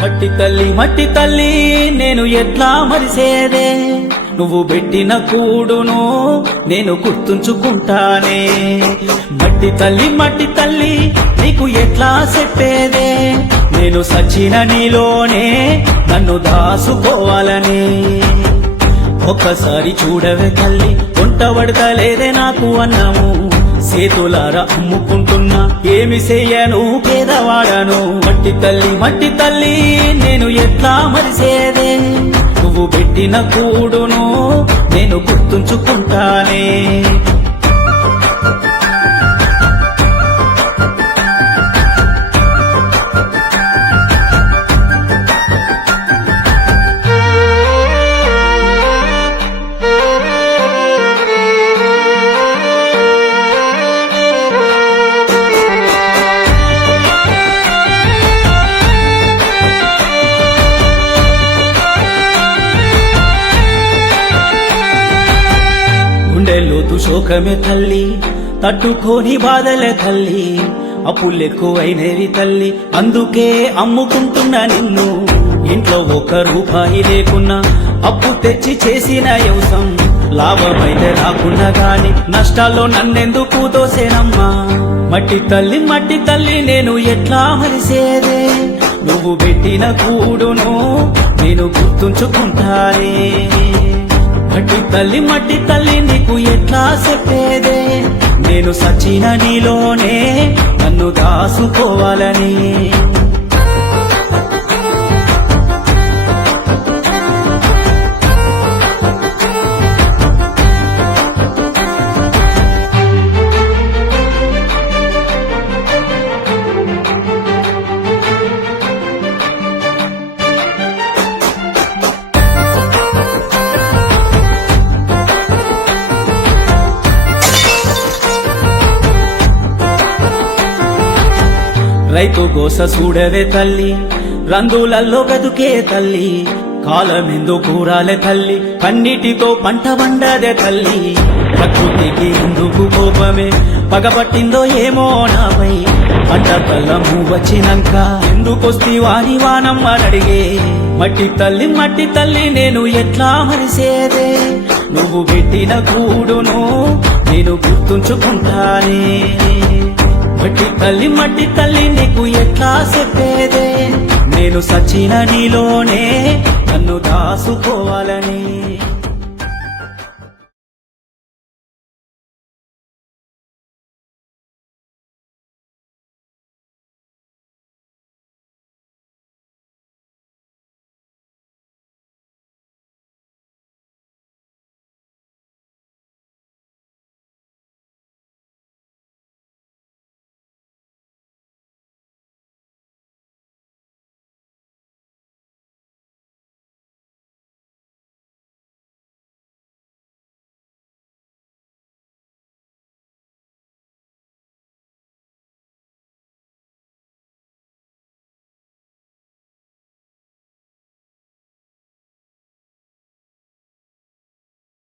మట్టి తల్లి నేను ఎట్లా మరిసేదే, నువ్వు పెట్టిన కూడును నేను గుర్తుంచుకుంటానే. మట్టి తల్లి నీకు ఎట్లా చెప్పేదే, నేను సచిన నీలోనే నన్ను దాసుకోవాలని. ఒక్కసారి చూడవే తల్లి, వంట పడతలేదే నాకు అన్నము, చేతులారా అమ్ముకుంటున్నా ఏమి చెయ్యను పేదవాడను. మట్టి తల్లి నేను ఎట్లా మరిసేదే, నువ్వు పెట్టిన కూడును నేను గుర్తుంచుకుంటానే. లోతు శోకమే తల్లి, తట్టుకోని బాధలే తల్లి, అప్పులెక్కువైనవి తల్లి, అందుకే అమ్ముకుంటున్నా నిన్ను. ఇంట్లో ఒక్క రూపాయి లేకున్నా అప్పు తెచ్చి చేసిన వ్యవసం, లాభమైతే రాకున్నా గాని నష్టాల్లో నన్నెందుకు దోసేనమ్మా. మట్టి తల్లి నేను ఎట్లా మరిసేదే, నువ్వు పెట్టిన కూడును నేను గుర్తుంచుకుంటానే. మట్టి తల్లి నీకు ఎట్లా చెప్పేదే, నేను సచిన నీలోనే నన్ను దాసుకోవాలని. రైతు గోస చూడవే తల్లి, రంగులల్లో బతుకే తల్లి, కాలమెందు కూరాలే తల్లి, కన్నిటితో పంట వండదే తల్లి. ప్రకృతికి ఎందుకు కోపమే పగబట్టిందో ఏమో నాపై, పంట కళ్ళము వచ్చినాక ఎందుకొస్తివాని వానమ్మనడిగే. మట్టి తల్లి నేను ఎట్లా మరిసేదే, నువ్వు పెట్టిన కూడును నేను గుర్తుంచుకుంటానే. మట్టి తల్లి నీకు ఎట్లా చెప్పేదే, నేను సచిన నీలోనే నన్ను దాసుకోవాలని.